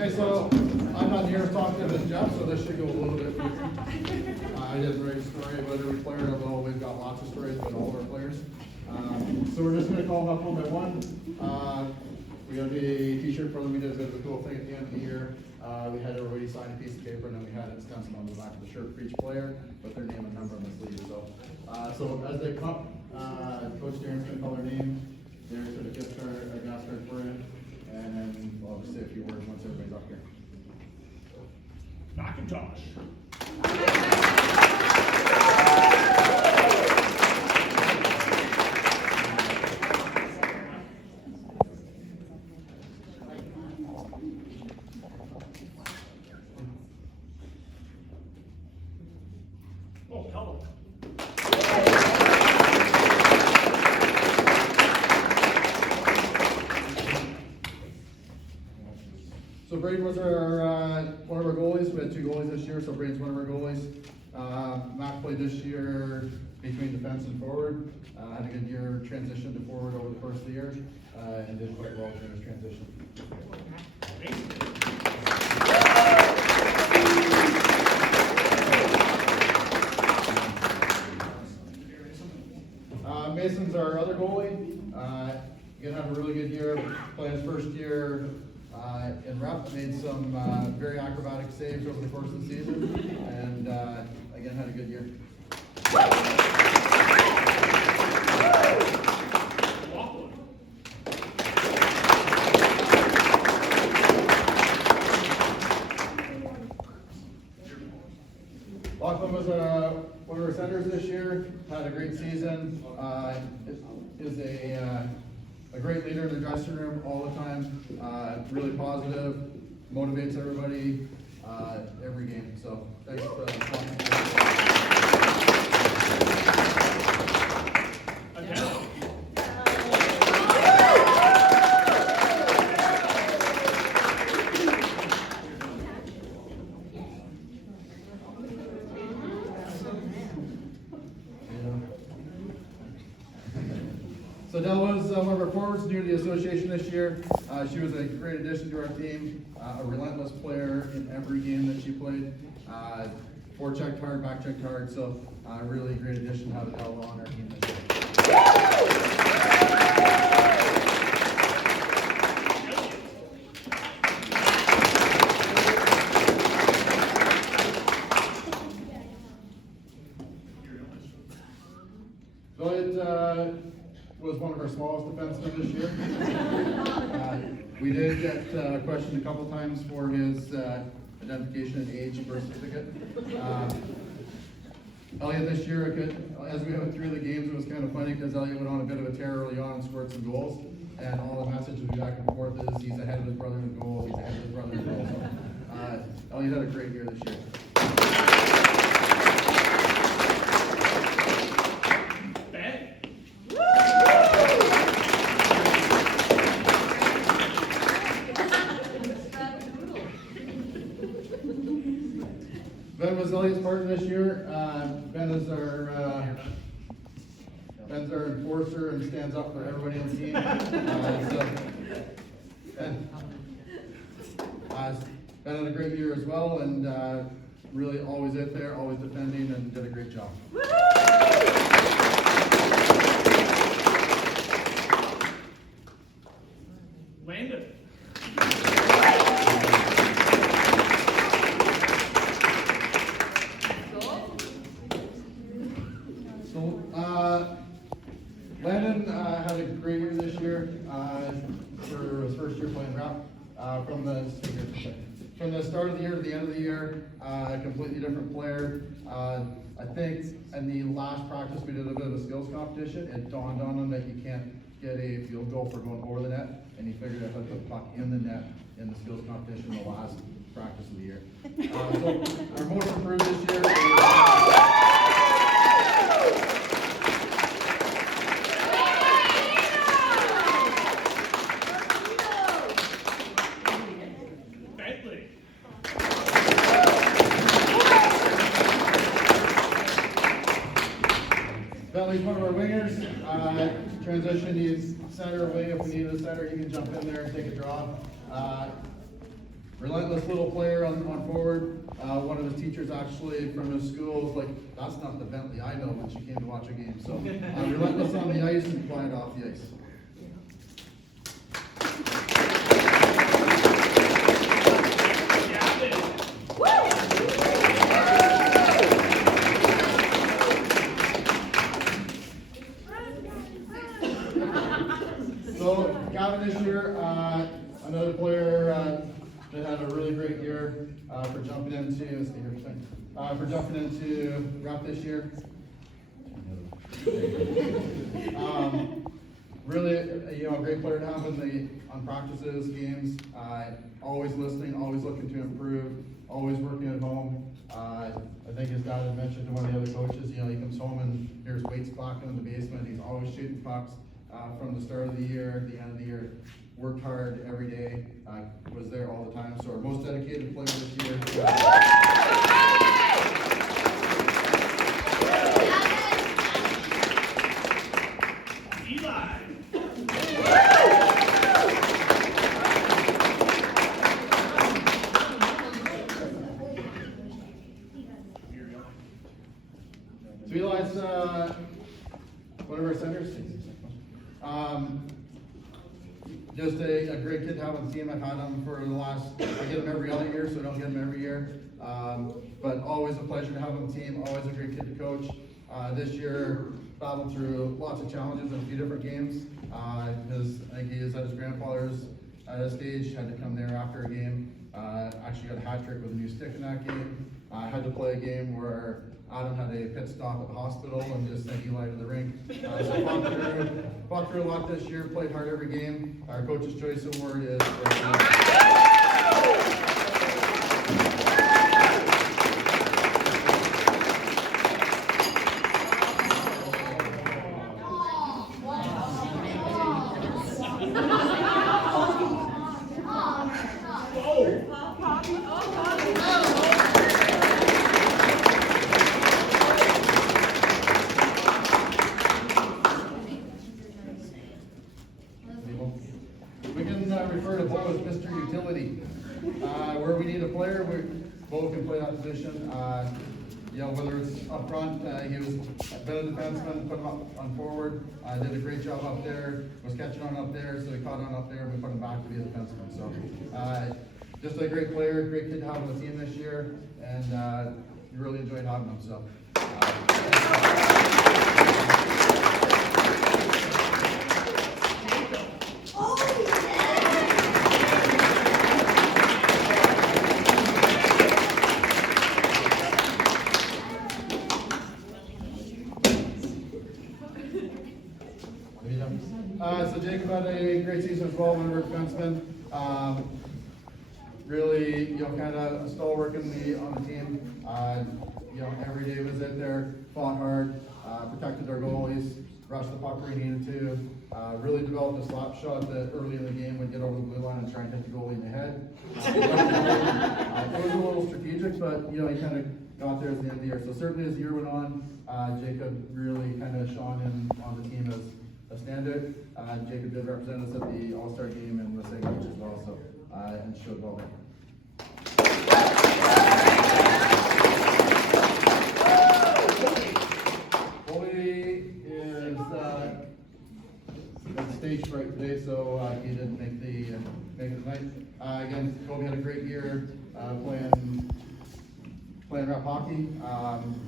Okay, so I'm not near as talkative as Jeff, so this should go a little bit quicker. I didn't write a story about every player, although we've got lots of stories about all of our players. So we're just going to call them up one by one. We have a t-shirt for them. We did a bit of a cool thing at the end of the year. We had everybody sign a piece of paper, and then we had it stenciled on the back of the shirt for each player, with their name and number on the sleeve. So as they come up, Coach Darren's going to call their name. Darren's going to gift card, a gas card for it, and then I'll just say a few words once everybody's up here. Macintosh. Oh, hello. So Braden was our one of our goalies. We had two goalies this year, so Braden's one of our goalies. Mac played this year between defense and forward. Had a good year, transitioned to forward over the course of the year, and did quite well during his transition. Mason's our other goalie. Again, had a really good year. Played his first year in rep, made some very acrobatic saves over the course of the season, and again had a good year. Lachlan was one of our centers this year, had a great season, is a great leader in the dressing room all the time, really positive, motivates everybody every game. So thanks for So Dell was one of our forwards new to the association this year. She was a great addition to our team, a relentless player in every game that she played. Forechecked hard, backchecked hard, so really great addition to have Dell on our team this year. Was one of our smallest defensemen this year. We did get questioned a couple times for his identification and age birth certificate. Elliot this year, as we went through the games, it was kind of funny because Elliot went on a bit of a tear early on and scored some goals. And all the messages back and forth is he's ahead of his brother in goals, he's ahead of his brother in goals. So, Elliot had a great year this year. Ben was Elliot's partner this year. Ben is Ben's our enforcer and stands up for everybody on the team. Ben had a great year as well, and really always out there, always defending, and did a great job. Landon. Landon had a great year this year for his first year playing rep. From the start of the year to the end of the year, a completely different player. I think in the last practice we did a bit of a skills competition. It dawned on him that you can't get a field goal for going over the net, and he figured out how to put the puck in the net in the skills competition the last practice of the year. So our most improved this year is Bentley's one of our wingers. Transition needs center away. If we need a center, he can jump in there and take a draw. relentless little player on forward. One of his teachers actually from his school was like, that's not the Bentley I know when she came to watch a game. So relentless on the ice and quiet off the ice. So Gavin this year, another player that had a really great year for jumping into rep this year. Really, a great player to have on practices, games. Always listening, always looking to improve, always working at home. I think his dad had mentioned to one of the other coaches, he comes home and hears weights clacking in the basement. He's always shooting pucks from the start of the year, the end of the year. Worked hard every day, was there all the time. So our most dedicated player this year. Eli. So Eli's one of our centers. Just a great kid to have on the team. I've had him for the last, I get him every other year, so I don't get him every year. But always a pleasure to have him on the team, always a great kid to coach. This year, battled through lots of challenges in a few different games. I think he was at his grandfather's at his stage, had to come there after a game. Actually got a hat trick with a new stick in that game. I had to play a game where Adam had a pit stop at the hospital and just sent Eli to the rink. So fought through a lot this year, played hard every game. Our Coach's Choice Award is we can refer to Bo as Mr. Utility. Where we need a player, Bo can play that position. Whether it's up front, he was a better defenseman, put him up on forward. Did a great job up there, was catching on up there, so he caught on up there, and we put him back to be a defenseman. So, just a great player, great kid to have on the team this year, and really enjoyed having him. So. So Jacob had a great season as well, one of our defensemen. Really, kind of a stalwart on the team. Every day was in there, fought hard, protected our goalies, rushed the puck where he needed to. Really developed a slap shot that early in the game would get over the blue line and try and hit the goalie in the head. It was a little strategic, but he kind of got there at the end of the year. So certainly as the year went on, Jacob really kind of shone in on the team as a standard. Jacob did represent us at the All-Star game and the second match as well, so and showed well there. Goalie is at stage fright today, so he didn't make it tonight. Again, Kobe had a great year playing rep hockey.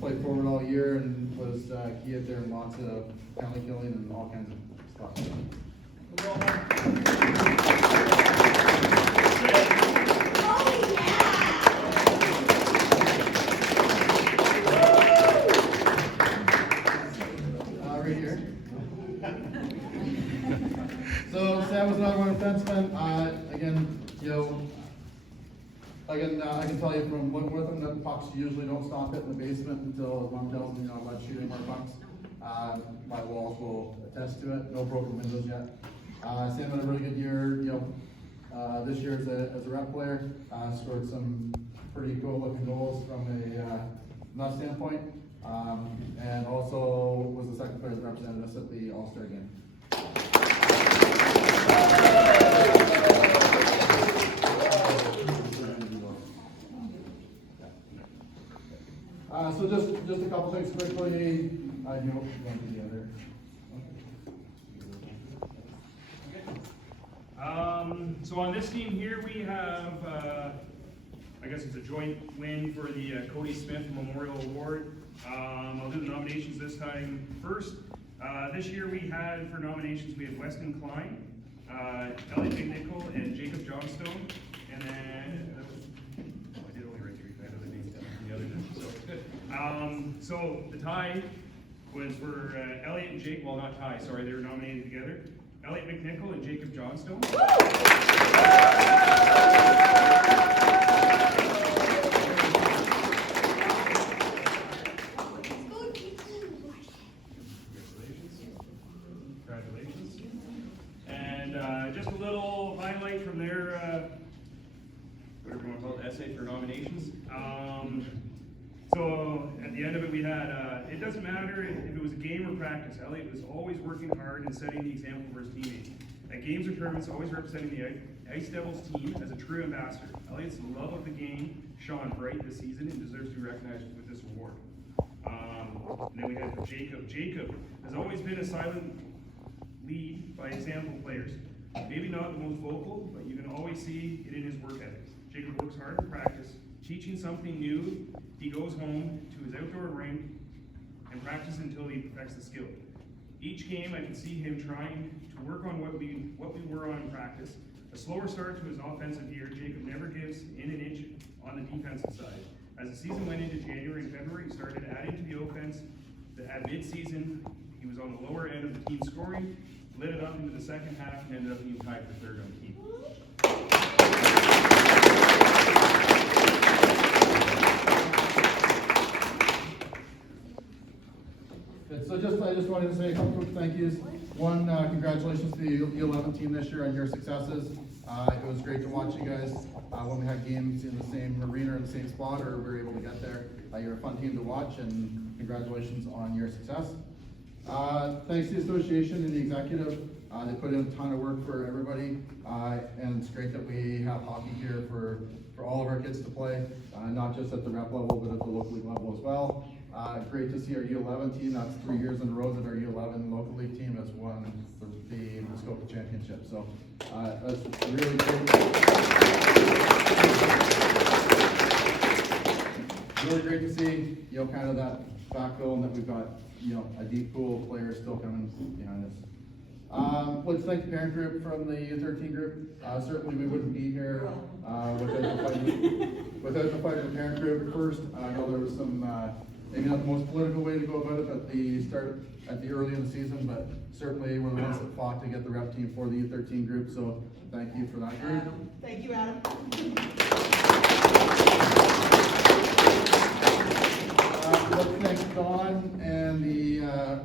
Played forward all year and was key out there in lots of penalty killing and all kinds of stuff. Right here. So Sam was another one defenseman. Again, I can tell you from looking with him that pucks usually don't stop hitting the basement until his mom tells him, I'm not shooting more pucks. My walls will attest to it. No broken windows yet. Sam had a really good year. This year as a rep player, scored some pretty cool looking goals from that standpoint, and also was the second player that represented us at the All-Star game. So just a couple things quickly. I do one together. So on this team here, we have, I guess it's a joint win for the Cody Smith Memorial Award. I'll do the nominations this time first. This year we had, for nominations, we had Weston Klein, Elliot McNichol, and Jacob Johnstone. And then, I did only write three, I had other names down from the other time, so good. So the tie was for Elliot and Jake, well, not tie, sorry, they were nominated together. Elliot McNichol and Jacob Johnstone. Congratulations. And just a little highlight from their, whatever you want to call it, essay for nominations. So at the end of it, we had, it doesn't matter if it was a game or practice, Elliot was always working hard and setting the example for his teammates. At games or tournaments, always representing the Ice Devils team as a true ambassador. Elliot's love of the game shone bright this season and deserves to be recognized with this award. And then we had Jacob. Jacob has always been a silent lead by example players. Maybe not the most vocal, but you can always see it in his work ethic. Jacob works hard in practice, teaching something new. He goes home to his outdoor rink and practices until he perfects the skill. Each game, I can see him trying to work on what we were on in practice. A slower start to his offensive year, Jacob never gives in an inch on the defensive side. As the season went into January and February, he started adding to the offense. At mid-season, he was on the lower end of the team scoring, lit it up into the second half, and ended up being tied for third on the team. So I just wanted to say a couple quick thank yous. One, congratulations to the U11 team this year on your successes. It was great to watch you guys when we had games in the same arena or the same spot, or we were able to get there. You're a fun team to watch, and congratulations on your success. Thanks to the association and the executive. They put in a ton of work for everybody, and it's great that we have hockey here for all of our kids to play, not just at the rep level, but at the local league level as well. Great to see our U11 team. That's 3 years in a row that our U11 local league team has won the Muskoka Championship. So that's really great. Really great to see, kind of that backfill, and that we've got, a deep pool of players still coming behind us. Let's thank the parent group from the U13 group. Certainly we wouldn't be here without the fight of the parent group. First, I know there was some, maybe not the most political way to go about it at the early in the season, but certainly we're the ones that fought to get the rep team for the U13 group, so thank you for that group. Thank you, Adam. Let's thank Dawn and the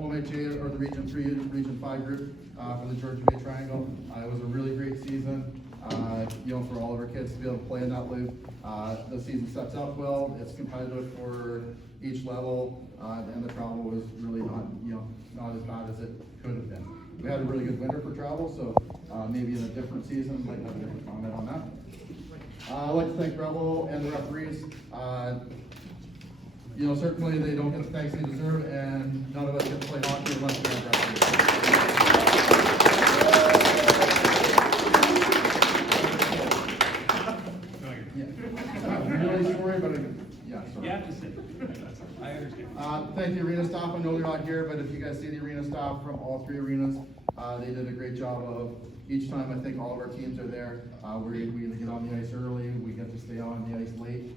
OMHA, or the Region 3 and Region 5 group for the Georgia Bay Triangle. It was a really great season, for all of our kids to be able to play in that loop. The season sets up well. It's competitive for each level, and the travel was really not as bad as it could have been. We had a really good winter for travel, so maybe in a different season, might have a different comment on that. I'd like to thank Rebel and the referees. Certainly they don't get the thanks they deserve, and none of us get to play hockey unless we have referees. I'm really sorry, but sorry. You have to sit. I understand. Thank the arena staff. I know they're not here, but if you guys see the arena staff from all three arenas, they did a great job of each time. I think all of our teams are there. We either get on the ice early, we get to stay on the ice late.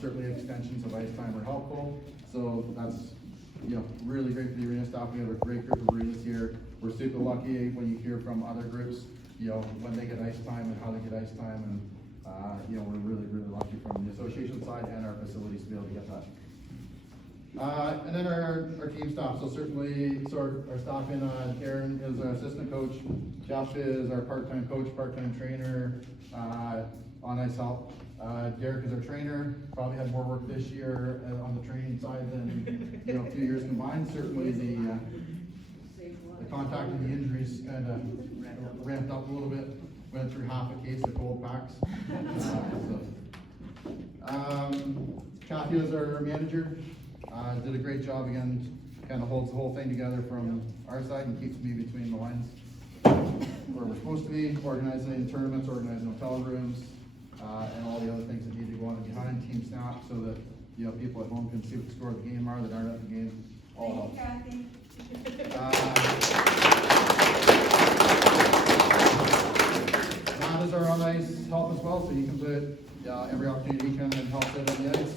Certainly extensions of ice time are helpful. So that's really great for the arena staff. We have a great group of arenas here. We're super lucky when you hear from other groups, when they get ice time and how they get ice time, and we're really, really lucky from the association side and our facilities to be able to get that. And then our team staff. So certainly, our staff in Karen is our assistant coach. Jeff is our part-time coach, part-time trainer, on ice help. Derek is our trainer. Probably had more work this year on the training side than a few years combined. Certainly the contact and the injuries kind of ramped up a little bit. Went through half a case of cold packs. Kathy is our manager. Did a great job again, kind of holds the whole thing together from our side and keeps me between the lines where we're supposed to be, organizing tournaments, organizing hotel rooms, and all the other things that need to go on behind team snap so that, you know, people at home can see what the score of the game are that aren't at the game. All helps. Matt is our on ice help as well, so he can put every opportunity he can and help out on the ice.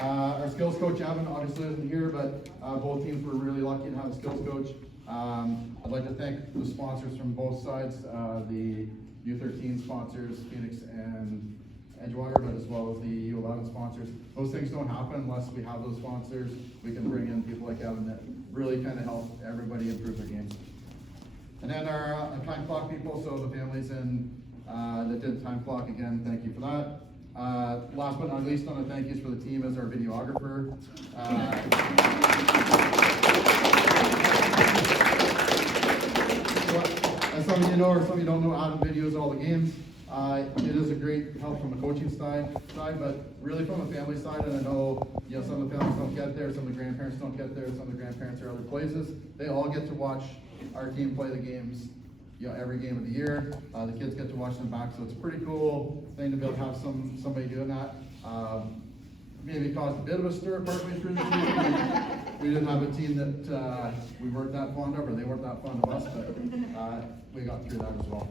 Our skills coach Evan obviously isn't here, but both teams were really lucky to have a skills coach. I'd like to thank the sponsors from both sides, the U13 sponsors, Phoenix and Edgewater, but as well as the U11 sponsors. Those things don't happen unless we have those sponsors. We can bring in people like Evan that really kind of help everybody improve their games. And then our time clock people, so the families in that did time clock, again, thank you for that. Last but not least, on the thank yous for the team is our videographer. As some of you know, or some of you don't know, Adam videos all the games. It is a great help from the coaching side, but really from a family side, and I know, you know, some of the families don't get there, some of the grandparents don't get there, some of the grandparents are other places. They all get to watch our team play the games, you know, every game of the year. The kids get to watch them back, so it's a pretty cool thing to be able to have somebody doing that. Maybe caused a bit of a stir partway through the season. We didn't have a team that we weren't that fond of, or they weren't that fond of us, but we got through that as well.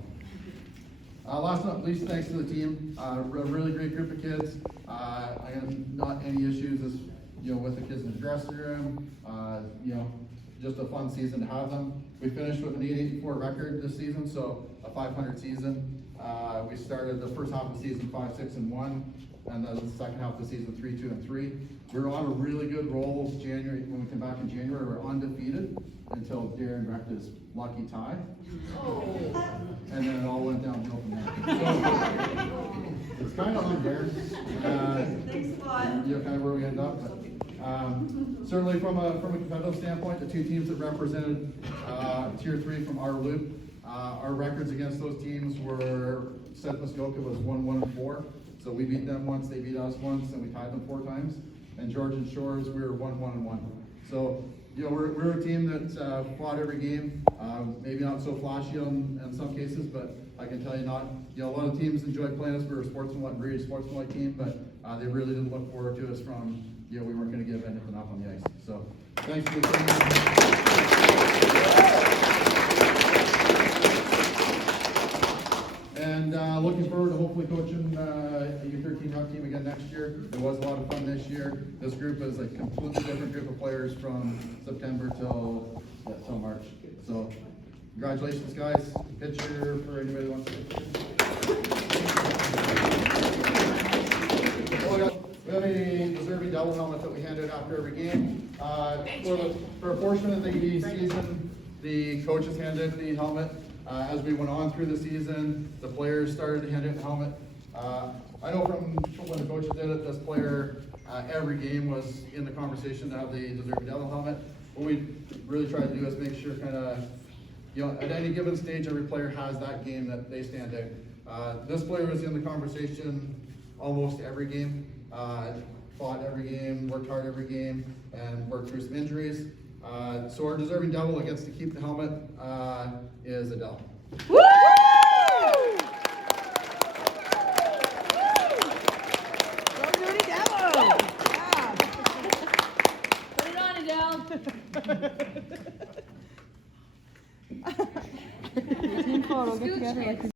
Last but not least, thanks to the team. A really great group of kids. I have not any issues as, you know, with the kids in the dressing room. You know, just a fun season to have them. We finished with an 884 record this season, so a 500 season. We started the first half of the season 5-6-1, and then the second half of the season 3-2-3. We were on a really good roll January. When we came back in January, we were undefeated until Darren wrecked his lucky tie. Oh. And then it all went downhill from there. So, it's kind of on Darren. Thanks a lot. You know, kind of where we ended up. But, certainly from a competitive standpoint, the two teams that represented Tier 3 from our loop, our records against those teams were St. Muskoka was 1-1-4. So we beat them once, they beat us once, and we tied them 4 times. And Georgian Shores, we were 1-1-1. So, you know, we're a team that fought every game. Maybe not so flashy in some cases, but I can tell you a lot of teams enjoyed playing us. We were a really sportsmanlike team, but they really didn't look forward to us from, you know, we weren't going to give anything up on the ice. So, thanks for the team. And looking forward to hopefully coaching a U13 rep team again next year. It was a lot of fun this year. This group is a completely different group of players from September till March. So, congratulations, guys. Picture for anybody who wants to take a picture. We have a deserving double helmet that we hand out after every game. For a portion of the season, the coaches handed the helmet. As we went on through the season, the players started to hand in the helmet. I know from when the coaches did it, this player every game was in the conversation to have the deserving devil helmet. What we really try to do is make sure you know, at any given stage, every player has that game that they stand out. This player was in the conversation almost every game, fought every game, worked hard every game, and worked through some injuries. So our deserving devil that gets to keep the helmet is Adele. Woo! Put it on, Adele. Team photo, get together.